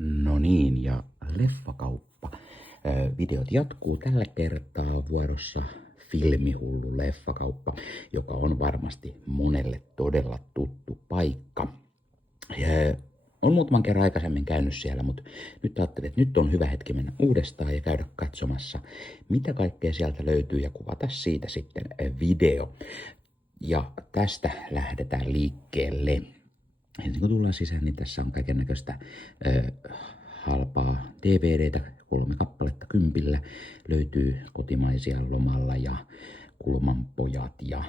No niin, ja leffakauppa. Videot jatkuu tällä kertaa vuorossa Filmihullu leffakauppa, joka on varmasti monelle todella tuttu paikka. Olen muutaman kerran aikaisemmin käynyt siellä, mutta nyt ajattelin, että nyt on hyvä hetki mennä uudestaan ja käydä katsomassa, mitä kaikkea sieltä löytyy ja kuvata siitä sitten video. Ja tästä lähdetään liikkeelle. Ensin kun tullaan sisään, niin tässä on kaikennäköistä halpaa DVDtä, 3 kappaletta kympillä. Löytyy kotimaisia Lomalla ja Kulmanpojat ja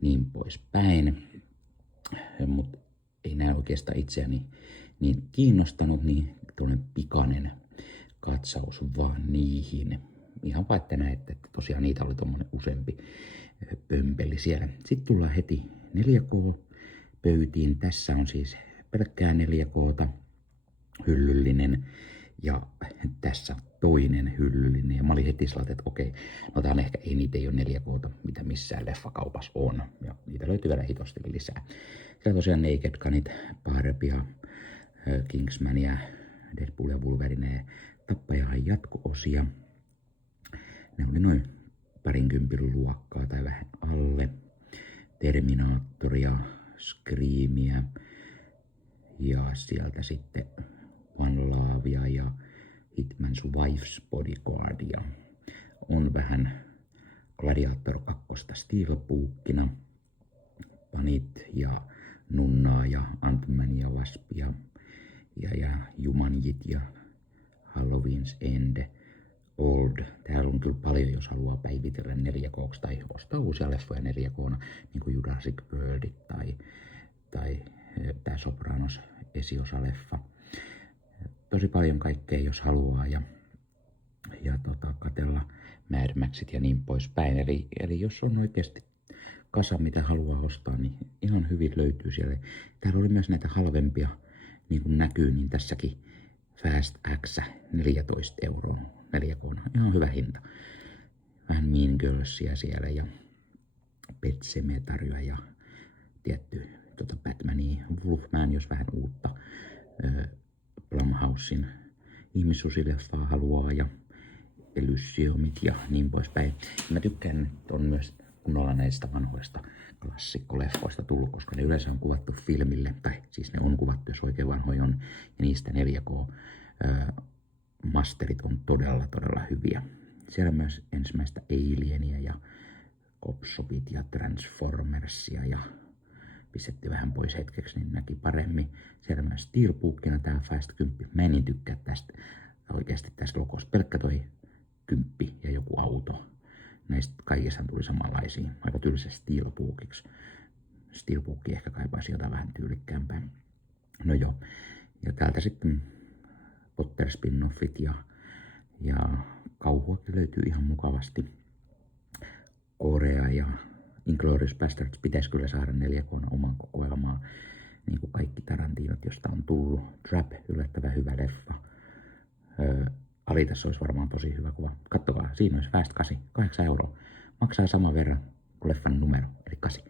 niin poispäin. Mutta ei näe oikeastaan itseäni niin kiinnostanut, niin tuollainen pikainen katsaus vaan niihin. Ihan vaan, että näette, että tosiaan niitä oli tuommoinen useampi pömpeli siellä. Sitten tullaan heti 4K-pöytiin. Tässä on siis pelkkää 4K:ta hyllyllinen ja tässä toinen hyllyllinen. Ja mä olin heti sellainen, että okei, no tää on ehkä eniten jo 4K:ta, mitä missään leffakaupassa on. Ja niitä löytyy vielä hitosti lisää. Siellä tosiaan Naked Gunit, Barbia, Kingsmania, Deadpool ja Wolverine, Tappajahan jatko-osia. Ne oli noin 20 luokkaa tai vähän alle. Terminaattoria, Screamia ja sieltä sitten One Lovea ja Hitman's Wife's Bodyguardia. On vähän Gladiator 2 Steelbookina, Panit ja Nunnaa ja Ant-Man ja Waspia ja Jumanjit ja Halloween's End. Old. Täällä on kyllä paljon, jos haluaa päivitellä 4K:ksi tai ostaa uusia leffoja 4K:na, niin kuin Jurassic World tai tämä Sopranos esiosaleffa. Tosi paljon kaikkea, jos haluaa ja katsella Mad Maxit ja niin poispäin. Eli jos on oikeasti kasa, mitä haluaa ostaa, niin ihan hyvin löytyy siellä. Täällä oli myös näitä halvempia, niin kuin näkyy, niin tässäkin Fast X 14 € 4K:na. Ihan hyvä hinta. Vähän Mean Girlsia siellä ja Pet Semetaryä ja tietty Batmania, Wolfman, jos vähän uutta Blumhousen ihmissusileffaa haluaa ja Elysiumit ja niin poispäin. Mä tykkään, että on myös kunnolla näistä vanhoista klassikkoleffoista tullut, koska ne yleensä on kuvattu filmille, tai siis ne on kuvattu, jos oikein vanhoja on, ja niistä 4K masterit on todella hyviä. Siellä myös ensimmäistä Alienia ja Copsopit ja Transformersia ja pistettiin vähän pois hetkeksi, niin näki paremmin. Siellä myös Steelbookina tää Fast 10. Mä en niin tykkää tästä oikeasti tästä logosta. Pelkkä toi 10 ja joku auto. Näistä kaikista tuli samanlaisia. Aika tylsä Steelbookiksi. Steelbook ehkä kaipaisi jotain vähän tyylikkäämpää. No joo. Ja täältä sitten Potter spin-offit ja kauhuakin löytyy ihan mukavasti. Korea ja Inglourious Basterds pitäisi kyllä saada 4K:na oman kokoelmaa, niin kuin kaikki Tarantinot, josta on tullut. Trap, yllättävän hyvä leffa. Alitas olisi varmaan tosi hyvä kuva. Kattokaa, siinä olisi Fast 8, 8 €. Maksaa saman verran kuin leffan numero, eli 8.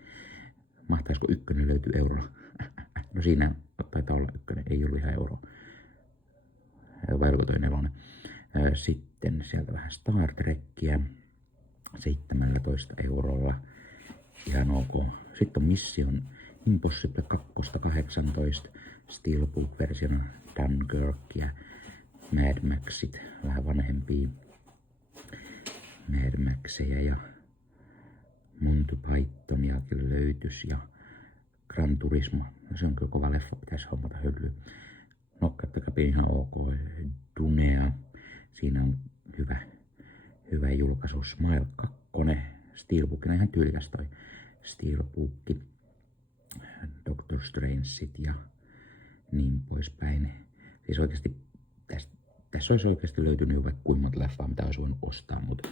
Mahtaisiko ykkönen löytyy eurolla? No siinä taitaa olla ykkönen, ei ollut ihan euro. Vai oliko toi 4? Sitten sieltä vähän Star Trekkiä 17 €. Ihan ok. Sitten on Mission Impossible 2 18, Steelbook-versiona Dunkirkia, Mad Maxit, vähän vanhempia Mad Maxeja ja Monty Pythoniakin löytys ja Gran Turismo. No se on kyllä kova leffa, pitäisi hommata hyllyyn. No kattokaa ihan ok. Dunea, siinä on hyvä julkaisu. Smile 2, Steelbookina ihan tyylikäs toi Steelbook. Doctor Strangeit ja niin poispäin. Siis oikeasti tässä olisi oikeasti löytynyt vaikka kuinka monta leffaa, mitä olisi voinut ostaa, mutta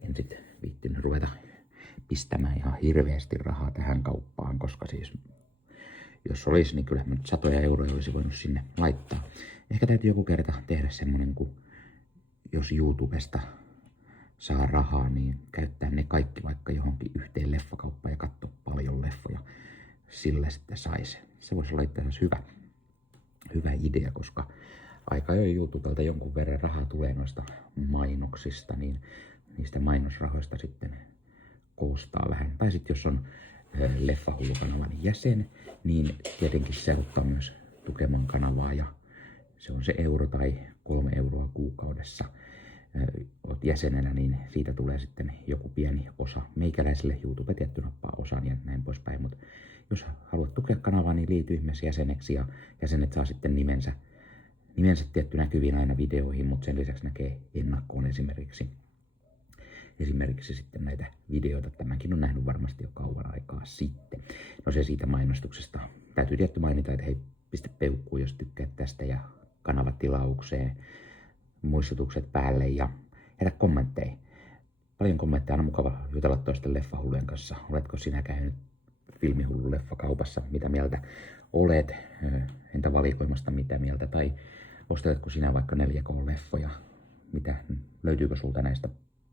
en sitten viittinyt ruveta pistämään ihan hirveästi rahaa tähän kauppaan, koska siis jos olisi, niin kyllä nyt satoja euroja olisi voinut sinne laittaa. Ehkä täytyy joku kerta tehdä semmonen, kun jos YouTubesta saa rahaa, niin käyttää ne kaikki vaikka johonkin yhteen leffakauppaan ja katsoa paljon leffoja. Sillä sitten saisi. Se voisi olla itse asiassa hyvä. hyvä idea, koska aika jo YouTubelta jonkun verran rahaa tulee noista mainoksista, niin niistä mainosrahoista sitten koostaa vähän. Tai sitten jos on Leffahullu-kanavan jäsen, niin tietenkin se auttaa myös tukemaan kanavaa ja se on se euro tai 3 euroa kuukaudessa. Oot jäsenenä, niin siitä tulee sitten joku pieni osa. Meikäläiselle YouTube tietty nappaa osan ja näin poispäin, mutta jos haluat tukea kanavaa, niin liity ihmeessä jäseneksi ja jäsenet saa sitten nimensä tietty näkyviin aina videoihin, mutta sen lisäksi näkee ennakkoon esimerkiksi sitten näitä videoita. Tämänkin on nähnyt varmasti jo kauan aikaa sitten. No se siitä mainostuksesta. Täytyy tietty mainita, että hei, pistä peukkuun, jos tykkäät tästä ja kanavatilaukseen, muistutukset päälle ja heitä kommentteja. Paljon kommentteja, on mukava jutella toisten leffahullujen kanssa. Oletko sinä käynyt Filmihullu leffakaupassa? Mitä mieltä olet? Entä valikoimasta mitä mieltä? Tai osteletko sinä vaikka 4K-leffoja? Löytyykö sulta näistä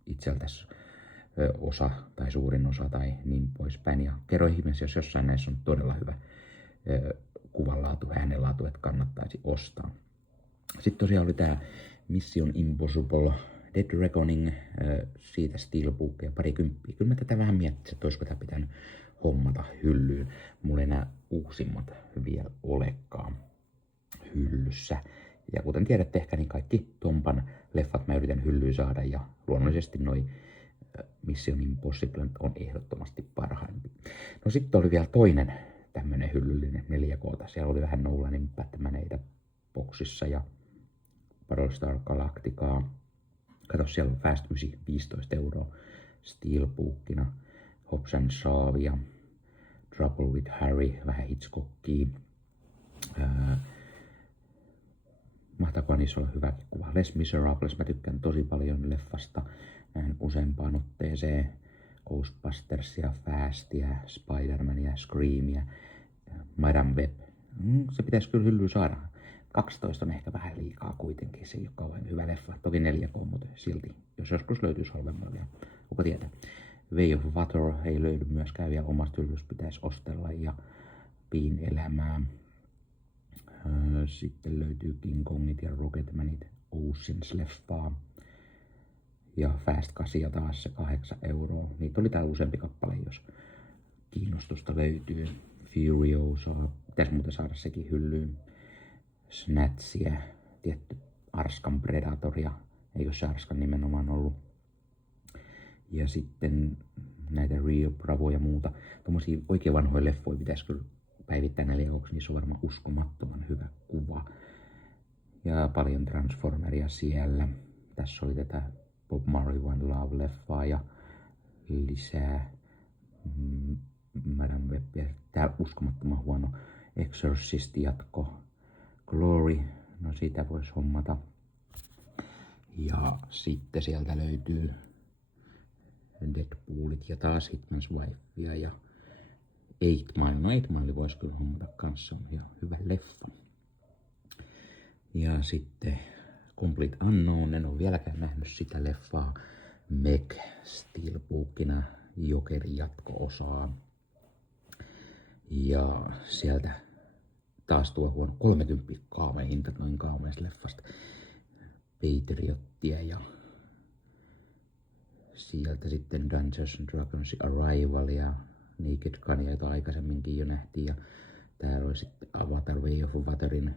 itseltäsi osa tai suurin osa tai niin poispäin? Ja kerro ihmeessä, jos jossain näissä on todella hyvä kuvanlaatu, äänenlaatu, että kannattaisi ostaa. Sitten tosiaan oli tää Mission Impossible Dead Reckoning, siitä Steelbook ja parikymppiä. Kyllä mä tätä vähän miettisin, että olisiko tää pitänyt hommata hyllyyn. Mulla ei nää uusimmat vielä olekaan hyllyssä. Ja kuten tiedätte ehkä, niin kaikki Tompan leffat mä yritän hyllyyn saada ja luonnollisesti noi Mission Impossible on ehdottomasti parhaimpi. No sitten oli vielä toinen tämmönen hyllyllinen 4K. Siellä oli vähän Nolanin Batmaneita boksissa ja Battlestar Galacticaa. Kato, siellä on Fast 9, 15 euroa Steelbookina, Hobbs and Shaw ja Trouble with Harry, vähän Hitchcockia. Mahtaako niissä olla hyväkin kuva. Les Miserables, mä tykkään tosi paljon leffasta. Näin useampaan otteeseen Ghostbustersia, Fastia, Spider-Mania, Screamia, Madame Web. Se pitäisi kyllä hyllyyn saada. 12 on ehkä vähän liikaa kuitenkin, se ei ole kauhean hyvä leffa. Toki 4K, mutta silti, jos joskus löytyisi halvemmalla vielä, kuka tietää. Way of Water ei löydy myöskään vielä, omasta hyllystä pitäisi ostella ja Piin elämää. Sitten löytyy King Kongit ja Rocketmanit, Oceans-leffaa. Ja Fast 8 taas se 8 euroa. Niitä oli täällä useampi kappale, jos kiinnostusta löytyy. Furiosa, pitäisi muuten saada sekin hyllyyn. Snatchia, tietty Arskan Predatoria, eikö se Arskan nimenomaan ollut. Ja sitten näitä Rio Bravo ja muuta. Tommosia oikein vanhoja leffoja pitäisi kyllä päivittää 4K, niissä on varmaan uskomattoman hyvä kuva. Ja paljon Transformeria siellä. Tässä oli tätä Bob Marley One Love-leffaa ja lisää Madame Webia. Tää uskomattoman huono Exorcist-jatko. Glory, no siitä voisi hommata. Ja sitten sieltä löytyy Deadpoolit ja taas Hitman's Wifea ja 8 Mile. No 8 Mile voisi kyllä hommata kanssa, on ihan hyvä leffa. Ja sitten Complete Unknown, en ole vieläkään nähnyt sitä leffaa. Meg Steelbookina, Jokerin jatko-osaa. Ja sieltä taas tuo huono 30 kaameen hinta noin kaameesta leffasta. Patriottia ja sieltä sitten Dungeons and Dragons Arrival ja Naked Gun, jota aikaisemminkin jo nähtiin. Ja täällä oli sitten Avatar Way of Waterin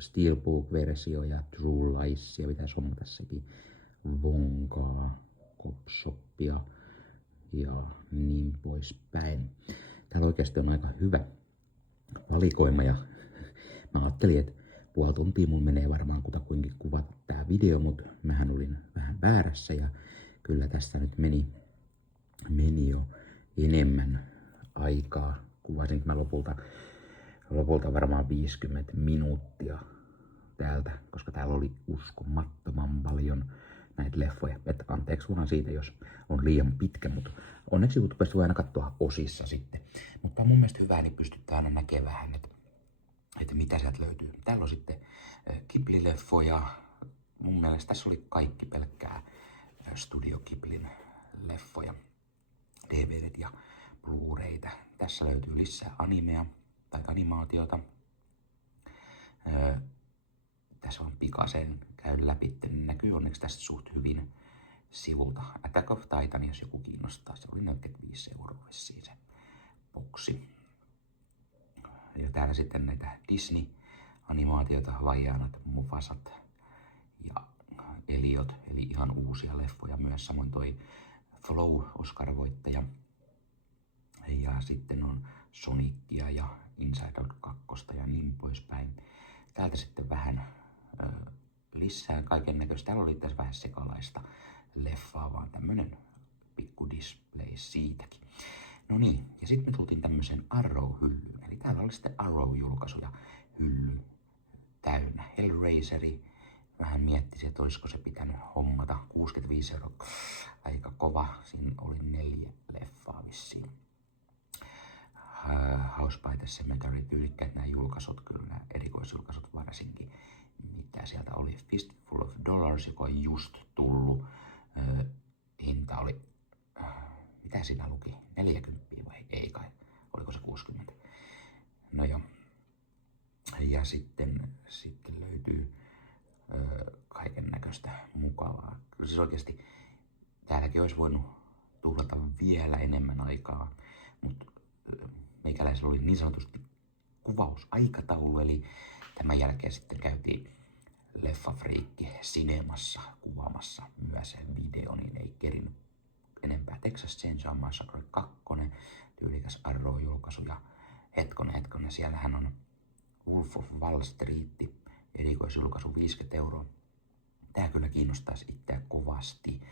Steelbook-versio ja True Lies, ja pitäisi hommata sekin. Vonkaa, Copshoppia ja niin poispäin. Täällä oikeasti on aika hyvä valikoima ja mä ajattelin, että puoli tuntia mun menee varmaan kutakuinkin kuvata tää video, mutta mähän olin vähän väärässä ja kyllä tästä nyt meni jo enemmän aikaa. Kuvasinko mä lopulta varmaan 50 minuuttia täältä, koska täällä oli uskomattoman paljon näitä leffoja. Että anteeksi vaan siitä, jos on liian pitkä, mutta onneksi YouTubesta voi aina katsoa osissa sitten. Mutta on mun mielestä hyvä, niin pystytään aina näkemään vähän, että mitä sieltä löytyy. Täällä on sitten Ghibli-leffoja. Mun mielestä tässä oli kaikki pelkkää Studio Ghiblin leffoja, DVDt ja Blu-rayta. Tässä löytyy lisää animea tai animaatiota. pikaisen käyn läpi, niin näkyy onneksi tästä suht hyvin sivulta. Attack of Titan, jos joku kiinnostaa, se oli 45 € vissiin se boksi. Ja täällä sitten näitä Disney-animaatioita, Vaianat, Mufasat ja Eliot, eli ihan uusia leffoja myös. Samoin toi Flow Oscar-voittaja. Ja sitten on Sonicia ja Inside Out 2 ja niin poispäin. Täältä sitten vähän lisää kaiken näköistä. Täällä oli tässä vähän sekalaista leffaa, vaan tämmönen pikku display siitäkin. No niin, ja sitten me tultiin tämmöiseen Arrow-hyllyyn. Eli täällä oli sitten Arrow-julkaisuja hylly täynnä. Hellraiseri, vähän miettisi, että olisiko se pitänyt hommata. 65 €, aika kova. Siinä oli 4 leffaa vissiin. House by the Cemetery, tyylikkäät nämä julkaisut, kyllä nämä erikoisjulkaisut varsinkin. Mitä sieltä oli? Fistful of Dollars, joka on just tullut. Hinta oli, mitä siinä luki? 40 vai ei kai? Oliko se 60? No joo. Ja sitten löytyy kaiken näköistä mukavaa. Kyllä siis oikeasti täälläkin olisi voinut tuhlata vielä enemmän aikaa, mutta meikäläisellä oli niin sanotusti kuvausaikataulu, eli tämän jälkeen sitten käytiin Leffafriikki Cinemassa kuvaamassa myös video, niin ei kerinyt enempää. Texas Chainsaw Massacre 2, tyylikäs Arrow-julkaisu ja hetkonen, siellähän on Wolf of Wall Street, erikoisjulkaisu 50 €. Tää kyllä kiinnostaisi itseä kovasti.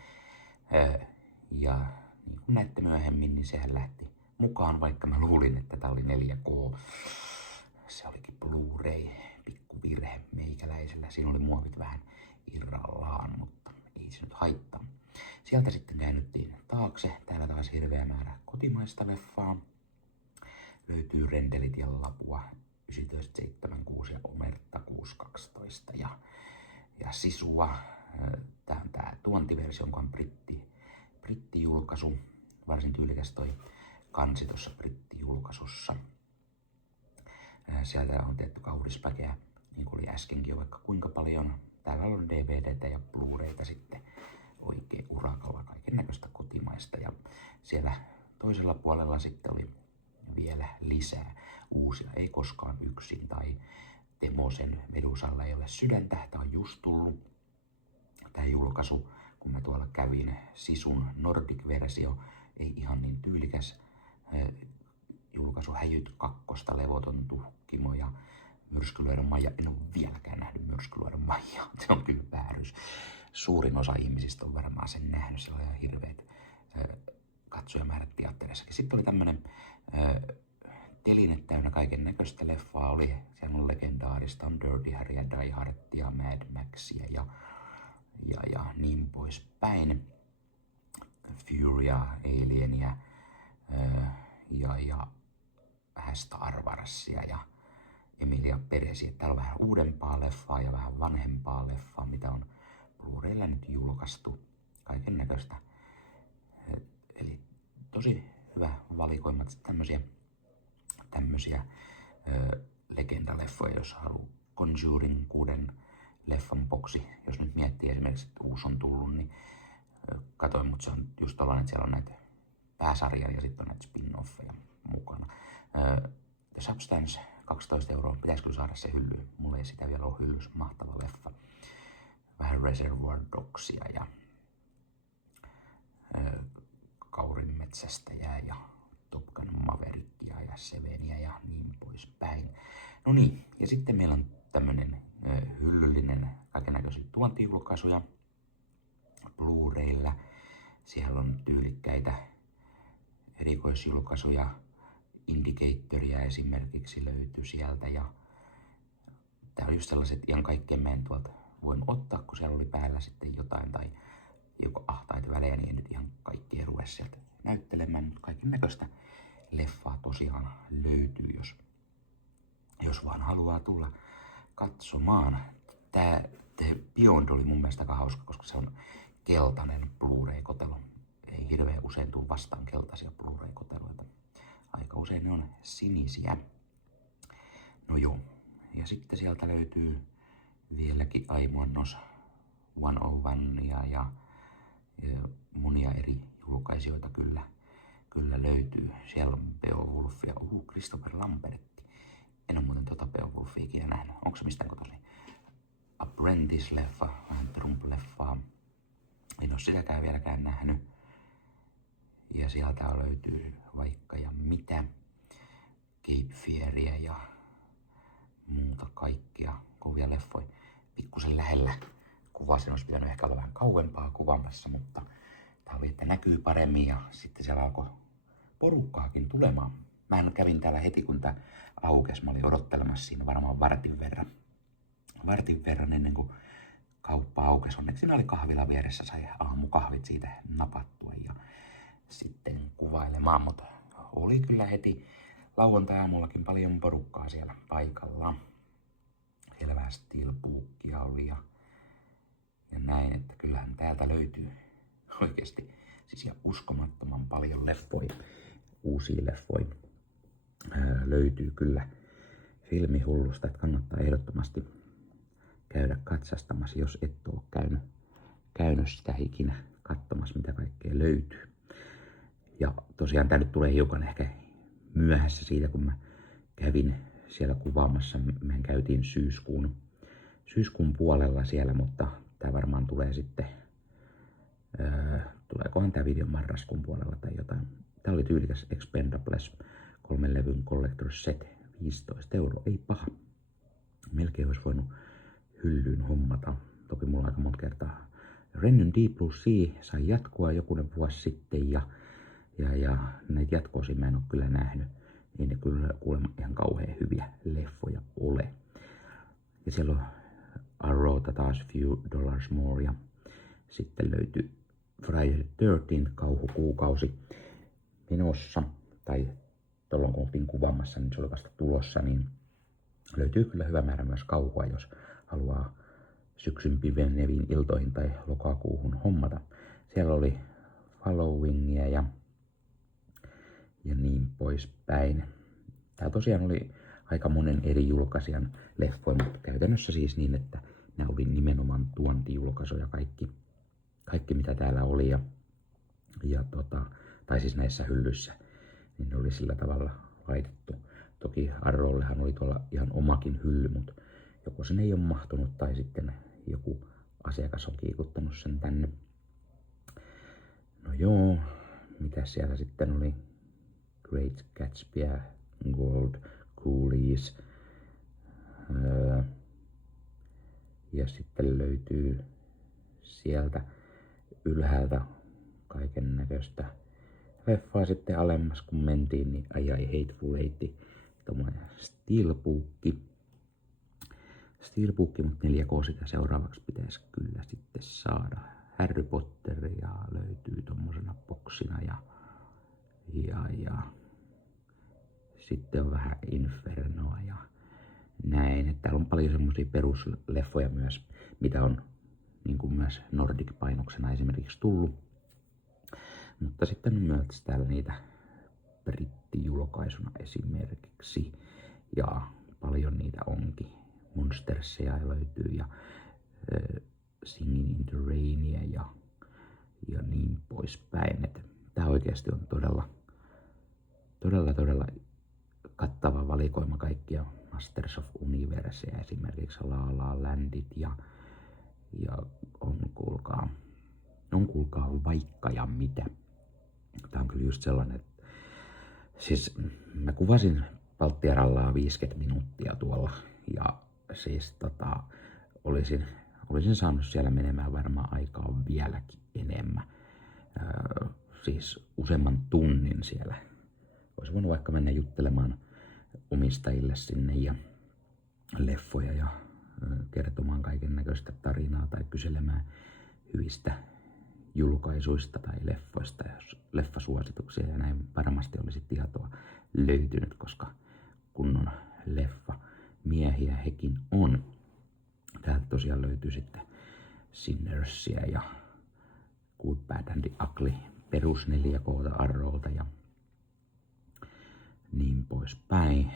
Ja niin kuin näette myöhemmin, niin sehän lähti mukaan, vaikka mä luulin, että tää oli 4K. Se olikin Blu-ray, pikku virhe meikäläisellä. Siinä oli muovit vähän irrallaan, mutta ei se nyt haittaa. Sieltä sitten käännyttiin taakse. Täällä taas hirveä määrä kotimaista leffaa. Löytyy Rendelit ja Lapua 1976 ja Omerta 612 ja Sisua. Tää on tää tuontiversio, jonka on brittijulkaisu. Varsin tyylikäs toi kansi tuossa brittijulkaisussa. Sieltä on tehty kaurispäkeä, niin kuin oli äskenkin jo vaikka kuinka paljon. Täällä on DVDtä ja Blu-rayta sitten oikein urakalla, kaiken näköistä kotimaista. Ja siellä toisella puolella sitten oli vielä lisää uusia, ei koskaan yksin, tai Temosen Medusalla ei ole sydäntä. Tää on just tullut tää julkaisu, kun mä tuolla kävin. Sisun Nordic-versio, ei ihan niin tyylikäs julkaisu. Häjyt 2, Levoton tuhkimo ja Myrskyluodon Maija. En ole vieläkään nähnyt Myrskyluodon Maijaa, se on kyllä väärys. Suurin osa ihmisistä on varmaan sen nähnyt, siellä on ihan hirveet katsojamäärät teatterissakin. Sitten oli tämmönen teline täynnä kaiken näköistä leffaa. Oli, siellä on legendaarista, on Dirty Harrya, Die Hardia, Mad Maxia ja niin poispäin. Furya, Alienia ja vähän Star Warsia ja Emilia Peresiä. Täällä on vähän uudempaa leffaa ja vähän vanhempaa leffaa, mitä on Blu-raylla nyt julkaistu. Kaiken näköistä. Eli tosi hyvä valikoima. Tämmösiä legendaleffoja, jos haluaa. Conjuring 6 leffan boksi. Jos nyt miettii esimerkiksi, että uusi on tullut, niin katoin, mutta se on just tollainen, että siellä on näitä pääsarjaa ja sitten on näitä spin-offeja mukana. The Substance, 12 €. Pitäisi kyllä saada se hyllyyn. Mulla ei sitä vielä ole hyllyssä. Mahtava leffa. Vähän Reservoir Dogsia ja Kaurinmetsästäjää ja Top Gun Maverickia ja Seveniä ja niin poispäin. No niin, ja sitten meillä on tämmönen hyllyllinen kaikennäköisiä tuontijulkaisuja Blu-raylla. Siellä on tyylikkäitä erikoisjulkaisuja. Indicatoria esimerkiksi löytyy sieltä ja tää on just sellaiset ihan kaikkeen mä en tuolta voin ottaa, kun siellä oli päällä sitten jotain tai joko ahtaita välejä, niin ei nyt ihan kaikkia ruveta sieltä näyttelemään. Kaiken näköistä leffaa tosiaan löytyy, jos vaan haluaa tulla katsomaan. Tää Beyond oli mun mielestä aika hauska, koska se on keltainen Blu-ray-kotelo. Ei hirveän usein tule vastaan keltaisia Blu-ray-koteloita. Aika usein ne on sinisiä. No joo. Ja sitten sieltä löytyy vieläkin Aimonnos 101 ja monia eri julkaisijoita kyllä löytyy. Siellä on Beowulf ja Christopher Lambertti. En ole muuten Beowulfia ikinä nähnyt. Onko se mistään kotoisin? Apprentice-leffa, vähän Trump-leffaa. En ole sitäkään vieläkään nähnyt. Ja sieltä löytyy vaikka ja mitä. Cape Fearia ja muuta kaikkia kovia leffoja. Pikkusen lähellä kuvasin, olisi pitänyt ehkä olla vähän kauempaa kuvaamassa, mutta tää oli, että näkyy paremmin ja sitten siellä alkoi porukkaakin tulemaan. Mä kävin täällä heti kun tää aukesi, mä olin odottelemassa siinä varmaan vartin verran ennen kuin kauppa aukesi. Onneksi siinä oli kahvila vieressä, sai aamukahvit siitä napattua ja sitten kuvailemaan, mutta oli kyllä heti lauantai-aamullakin paljon porukkaa siellä paikalla. Siellä vähän steelbookia oli ja näin, että kyllähän täältä löytyy oikeesti siis ja uskomattoman paljon leffoja, uusia leffoja löytyy kyllä Filmihullusta, että kannattaa ehdottomasti käydä katsastamassa, jos et ole käynyt sitä ikinä katsomassa, mitä kaikkea löytyy. Ja tosiaan tää nyt tulee hiukan ehkä myöhässä siitä, kun mä kävin siellä kuvaamassa. Me käytiin syyskuun puolella siellä, mutta tää varmaan tulee sitten, tuleekohan tää video marraskuun puolella tai jotain. Tää oli tyylikäs Expendables 3 levyn Collector's Set, 15 €, ei paha. Melkein olisi voinut hyllyyn hommata. Toki mulla aika monta kertaa. Rennen Deep Blue Sea sai jatkoa jokunen vuosi sitten ja näitä jatkoosia mä en ole kyllä nähnyt. Ei ne kyllä kuulemma ihan kauhean hyviä leffoja ole. Ja siellä on Arrowta taas Few Dollars More ja sitten löytyy Friday the 13th kauhukuukausi menossa. Tai tuolloin kun oltiin kuvaamassa, niin se oli vasta tulossa, niin löytyy kyllä hyvä määrä myös kauhua, jos haluaa syksyn pimeneviin iltoihin tai lokakuuhun hommata. Siellä oli Followingia ja niin poispäin. Tää tosiaan oli aika monen eri julkaisijan leffoja, mutta käytännössä siis niin, että nämä oli nimenomaan tuontijulkaisuja kaikki mitä täällä oli tai siis näissä hyllyissä, niin ne oli sillä tavalla laitettu. Toki Arrowllehan oli tuolla ihan omakin hylly, mutta joko sen ei ole mahtunut tai sitten joku asiakas on kiikuttanut sen tänne. No joo, mitä siellä sitten oli? Great Gatsby, Gold, Coolies. Ja sitten löytyy sieltä ylhäältä kaiken näköistä leffaa sitten alemmas kun mentiin, niin ai Hateful Eight, tommoinen Steelbook, mutta 4K sitä seuraavaksi pitäisi kyllä sitten saada. Harry Potteria löytyy tommosena boksina ja sitten on vähän Infernoa ja näin. Että täällä on paljon semmosia perusleffoja myös, mitä on niin kuin myös Nordic-painoksena esimerkiksi tullut. Mutta sitten on myös täällä niitä brittijulkaisuna esimerkiksi. Ja paljon niitä onkin. Monstersia löytyy ja Singing in the Rainia ja niin poispäin. Että tää oikeasti on todella kattava valikoima kaikkia Masters of Universeja, esimerkiksi La La Landit ja on kuulkaa vaikka ja mitä. Tää on kyllä just sellainen, että siis mä kuvasin Palttiarallaa 50 minuuttia tuolla ja siis olisin saanut siellä menemään varmaan aikaa vieläkin enemmän. Siis useamman tunnin siellä. Olisi voinut vaikka mennä juttelemaan omistajille sinne ja leffoja ja kertomaan kaiken näköistä tarinaa tai kyselemään hyvistä julkaisuista tai leffoista, jos leffasuosituksia ja näin varmasti olisi tietoa löytynyt, koska kunnon leffa miehiä hekin on. Täältä tosiaan löytyy sitten Sinnersia ja Good, Bad and the Ugly perus 4K Arrowlta ja niin poispäin.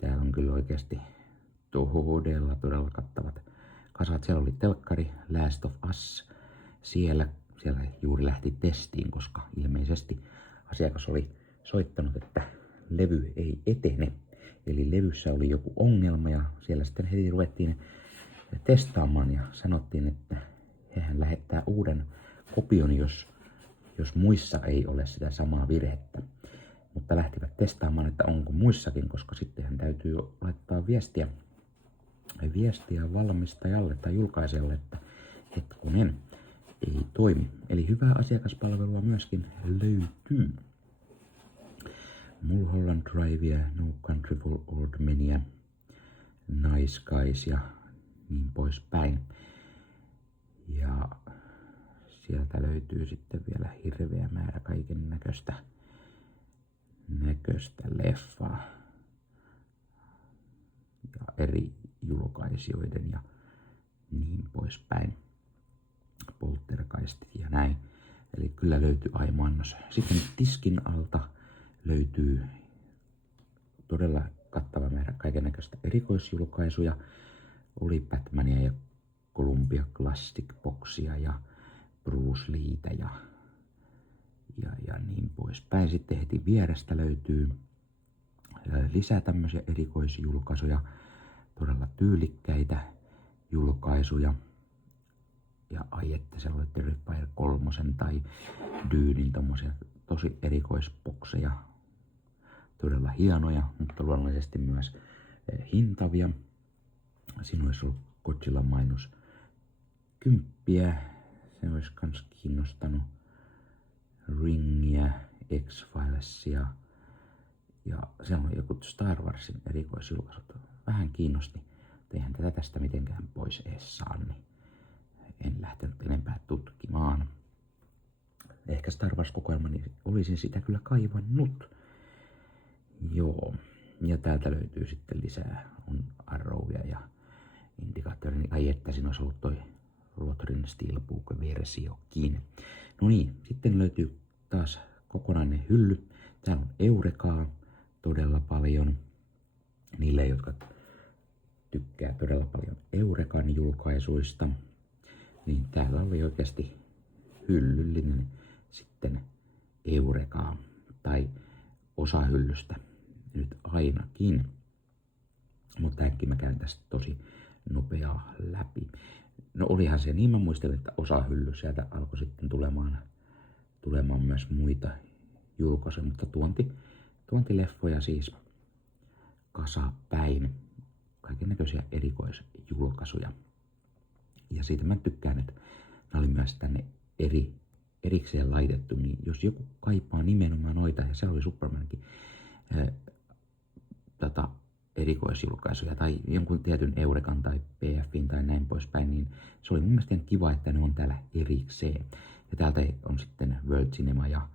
Täällä on kyllä oikeasti todella kattavat kasat. Siellä oli telkkari, Last of Us. Siellä juuri lähti testiin, koska ilmeisesti asiakas oli soittanut, että levy ei etene. Eli levyssä oli joku ongelma ja siellä sitten heti ruvettiin testaamaan ja sanottiin, että hehän lähettää uuden kopion, jos muissa ei ole sitä samaa virhettä. Mutta lähtivät testaamaan, että onko muissakin, koska sittenhän täytyy laittaa viestiä valmistajalle tai julkaisijalle, että hetkonen, ei toimi. Eli hyvää asiakaspalvelua myöskin löytyy. Mulholland Drivea, No Country for Old Menia, Nice Guys ja niin poispäin. Ja sieltä löytyy sitten vielä hirveä määrä kaiken näköistä leffaa ja eri julkaisijoiden ja niin poispäin. Poltergeistit ja näin. Eli kyllä löytyy aimannos. Sitten tiskin alta löytyy todella kattava määrä kaikennäköistä erikoisjulkaisuja. Oli Batmania ja Columbia Classic Boxia ja Bruce Leetä ja niin poispäin. Sitten heti vierestä löytyy lisää tämmöisiä erikoisjulkaisuja, todella tyylikkäitä julkaisuja. Ja ai että siellä oli Terrifier 3 tai Dynin tommosia tosi erikoisbokseja. Todella hienoja, mutta luonnollisesti myös hintavia. Siinä olisi ollut Godzilla mainos 10. Se olisi kans kiinnostanut. Ringiä, X-Filesia ja se on joku Star Warsin erikoisjulkaisut. Vähän kiinnosti. Eihän tätä tästä mitenkään pois ees saa, niin en lähtenyt enempää tutkimaan. Ehkä Star Wars-kokoelma, niin olisin sitä kyllä kaivannut. Joo. Ja täältä löytyy sitten lisää. On Arrowia ja indikaattori. Ai että siinä olisi ollut toi Lothrin Steelbook-versiokin. No niin, sitten löytyy taas kokonainen hylly. Täällä on Eurekaa todella paljon. Niille, jotka tykkää todella paljon Eurekan julkaisuista, niin täällä oli oikeasti hyllyllinen sitten Eurekaa tai osa hyllystä nyt ainakin. Mutta äkkiä mä käyn tästä tosi nopeaa läpi. No olihan se niin, mä muistelin, että osa hylly sieltä alkoi sitten tulemaan myös muita julkaisuja, mutta tuontileffoja siis kasapäin. Kaikennäköisiä erikoisjulkaisuja. Ja siitä mä tykkään, että nämä oli myös tänne erikseen laitettu, niin jos joku kaipaa nimenomaan noita, ja se oli Supermankin erikoisjulkaisuja tai jonkun tietyn Eurekan tai PFin tai näin poispäin, niin se oli mun mielestä ihan kiva, että ne on täällä erikseen. Ja täältä on sitten World Cinema ja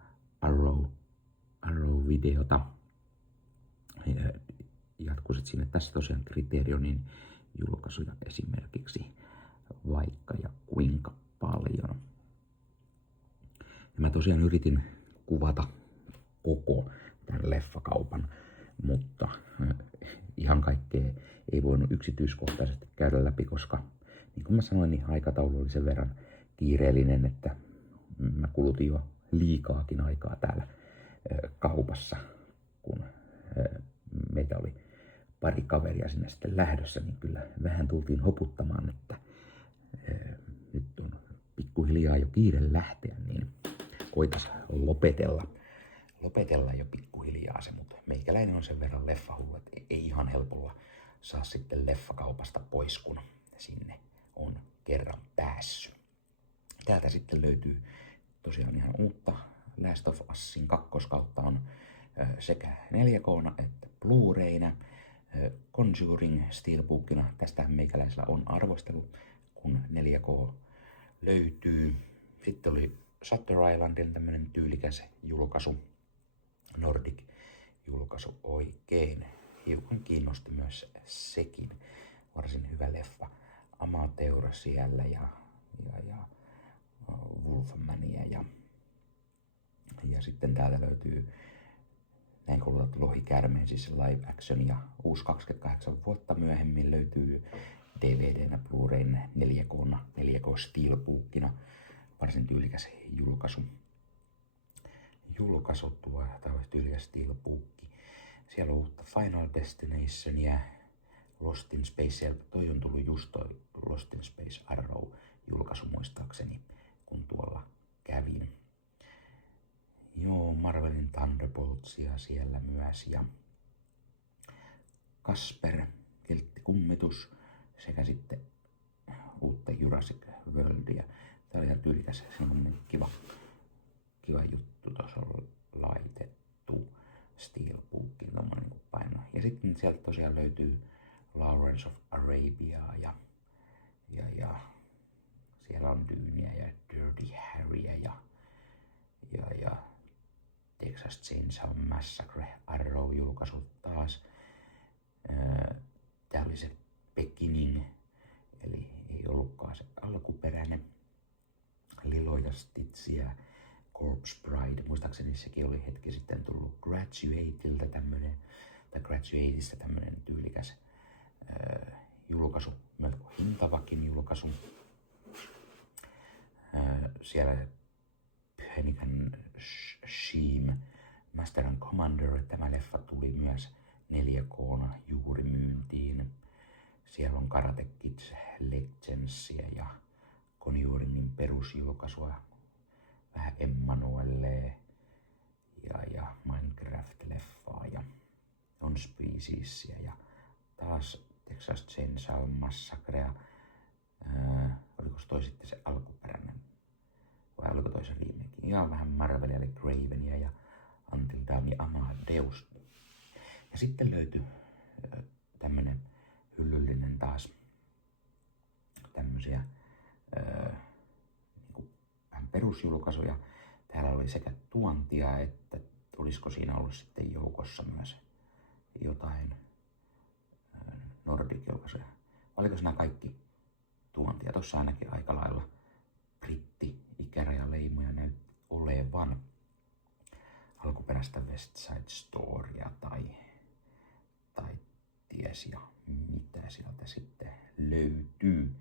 Arrow-videota. Jatkuisit sinne. Tässä tosiaan Criterionin julkaisuja esimerkiksi vaikka ja kuinka paljon. Ja mä tosiaan yritin kuvata koko tämän leffakaupan, mutta ihan kaikkea ei voinut yksityiskohtaisesti käydä läpi, koska niin kuin mä sanoin, niin aikataulu oli sen verran kiireellinen, että mä kulutin jo liikaakin aikaa täällä kaupassa, kun meitä oli pari kaveria sinne sitten lähdössä, niin kyllä vähän tultiin hoputtamaan, että nyt on pikkuhiljaa jo kiire lähteä, niin koitais lopetella jo pikkuhiljaa se, mutta meikäläinen on sen verran leffahullu, että ei ihan helpolla saa sitten leffakaupasta pois, kun sinne on kerran päässyt. Täältä sitten löytyy tosiaan ihan uutta Last of Usin kakkoskautta on sekä 4K:na että Blu-rayna. Conjuring Steelbookina. Tästähän meikäläisellä on arvostelu, kun 4K löytyy. Sitten oli Shutter Islandin tämmönen tyylikäs julkaisu, Nordic-julkaisu oikein. Hiukan kiinnosti myös sekin. Varsin hyvä leffa. Amateur siellä ja Wolfmania ja sitten täältä löytyy Näin koulutettu lohikäärmeen siis live action ja uusi 28 vuotta myöhemmin löytyy DVD:nä, Blu-rayn 4K, 4K Steelbookina. Varsin tyylikäs julkaisu tuo, tai tyylikäs Steelbookki. Siellä on uutta Final Destinationia, Lost in Space, ja toi on tullut just toi Lost in Space Arrow julkaisu muistaakseni, kun tuolla kävin. Joo, Marvelin Thunderboltsia siellä myös ja Kasper, kelttikummitus sekä sitten uutta Jurassic Worldia. Tää oli ihan tyylikäs, se on kiva juttu, tuossa on laitettu Steelbookin tommonen niin paino. Ja sitten sieltä tosiaan löytyy Lawrence of Arabiaa ja siellä on Dyyniä ja Dirty Harryä ja Texas Chainsaw Massacre Arrow-julkaisu taas. Tää oli se Beginning, eli ei ollutkaan se alkuperäinen. Lilo ja Stitchiä, Corpse Bride, muistaakseni sekin oli hetki sitten tullut Graduateilta Graduateista tämmönen tyylikäs julkaisu, melko hintavakin julkaisu. Siellä Pelican Scheme, Master and Commander, tämä leffa tuli myös 4K:na juuri myyntiin. Siellä on Karate Kids Legendsia ja Conjuringin perusjulkaisua, vähän Emmanuelle ja Minecraft-leffaa ja On Speciesia ja taas Texas Chainsaw Massacrea. Oliko toi sitten se alkuperäinen vai oliko toi se remake? Ja vähän Marvelia eli Cravenia ja Until Dawn ja Amadeus. Ja sitten löytyi tämmönen hyllyllinen taas tämmösiä niinku vähän perusjulkaisuja. Täällä oli sekä tuontia että olisiko siinä ollut sitten joukossa myös jotain Nordic-julkaisuja. Oliko siinä kaikki tuontia? Tossa ainakin aika lailla britti-ikärajaleimuja olevan alkuperäistä West Side Storya tai ties ja mitä sieltä sitten löytyy.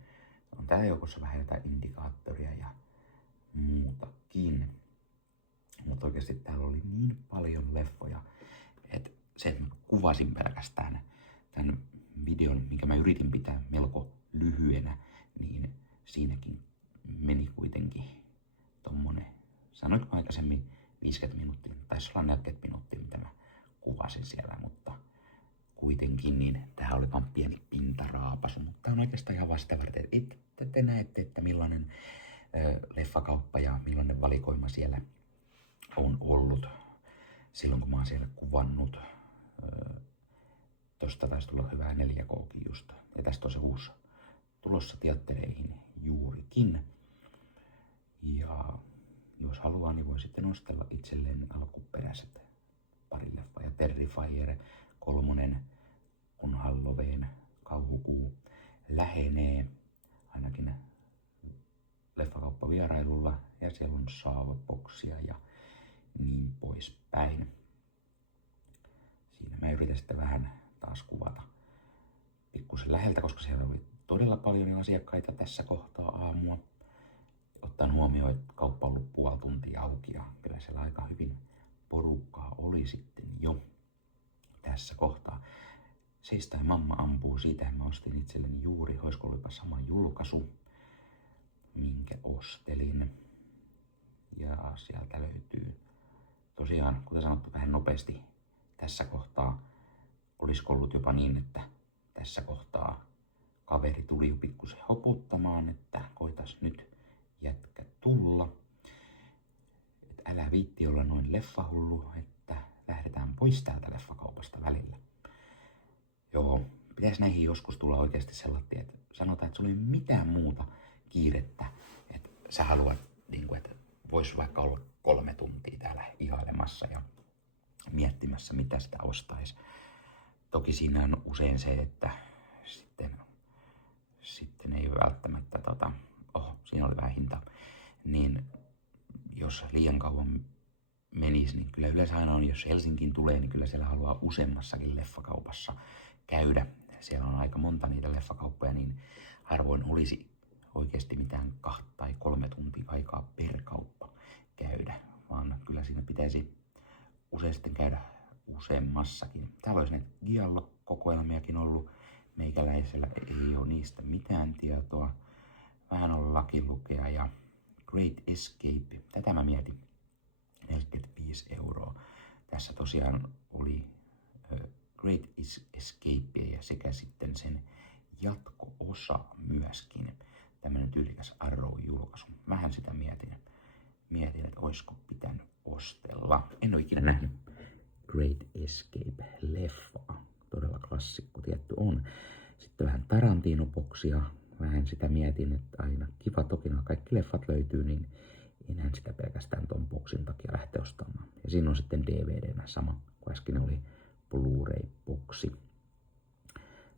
On täällä joukossa vähän jotain indikaattoria ja muutakin. Mutta oikeasti täällä oli niin paljon leffoja, että se, että kuvasin pelkästään tämän videon, minkä mä yritin pitää melko lyhyenä, niin siinäkin meni kuitenkin tommonen, sanoinko aikaisemmin 50 minuuttia, taisi olla 40 minuuttia, mitä mä kuvasin siellä, mutta kuitenkin niin tää oli vaan pieni pintaraapasu, mutta tää on oikeastaan ihan vasta varten, että te näette, että millainen leffakauppa ja millainen valikoima siellä on ollut silloin, kun mä oon siellä kuvannut. Tosta taisi tulla hyvää 4K:kin just. Ja tästä on se uusi tulossa teattereihin juurikin. Ja jos haluaa, niin voi sitten ostella itselleen alkuperäiset pari leffaa. Ja Terrifier 3, kun Halloween kauhukuu lähenee, ainakin leffakauppavierailulla. Ja siellä on Saw-boksia ja niin poispäin. Siinä mä yritän sitten vähän taas kuvata pikkusen läheltä, koska siellä oli todella paljon asiakkaita tässä kohtaa aamua. Ottaen huomioon, että kauppa on ollut puoli tuntia auki ja kyllä siellä aika hyvin porukkaa oli sitten jo tässä kohtaa. Seistä ja mamma ampuu, siitä mä ostin itselleni juuri, olisiko olipa sama julkaisu, minkä ostelin. Ja sieltä löytyy tosiaan, kuten sanottu, vähän nopeasti tässä kohtaa. Olisiko ollut jopa niin, että tässä kohtaa kaveri tuli jo pikkusen hoputtamaan, että koitas nyt jätkä tulla. Et älä viitti olla noin leffahullu, että lähdetään pois täältä leffakaupasta välillä. Joo, pitäisi näihin joskus tulla oikeasti sellainen, että sanotaan, että sulla ei ole mitään muuta kiirettä, että sä haluat, niin kuin, että vois vaikka olla 3 tuntia täällä ihailemassa ja miettimässä, mitä sitä ostaisi. Toki siinä on usein se, että sitten ei välttämättä, siinä oli vähän hinta, niin jos liian kauan menisi, niin kyllä yleensä aina on, jos Helsinkiin tulee, niin kyllä siellä haluaa useammassakin leffakaupassa käydä. Siellä on aika monta niitä leffakauppoja, niin harvoin olisi oikeasti mitään 2 tai 3 tuntia aikaa per kauppa käydä, vaan kyllä siinä pitäisi usein sitten käydä useammassakin. Täällä olisi näitä Giallo-kokoelmiakin ollut. Meikäläisellä ei ole niistä mitään tietoa. Vähän on Lucky Lukea ja Great Escape. Tätä mä mietin. 45 €. Tässä tosiaan oli Great Escape ja sekä sitten sen jatko-osa myöskin. Tämmönen tyylikäs Arrow-julkaisu. Vähän sitä mietin, että oisko pitänyt ostella. En ole ikinä nähnyt Great Escape-leffaa. Todella klassikko tietty on. Sitten vähän Tarantino-boksia. Vähän sitä mietin, että aina kiva toki kaikki leffat löytyy, niin enhän sitä pelkästään ton boksin takia lähteä ostamaan. Ja siinä on sitten DVD:nä sama kuin äsken oli Blu-ray-boksi.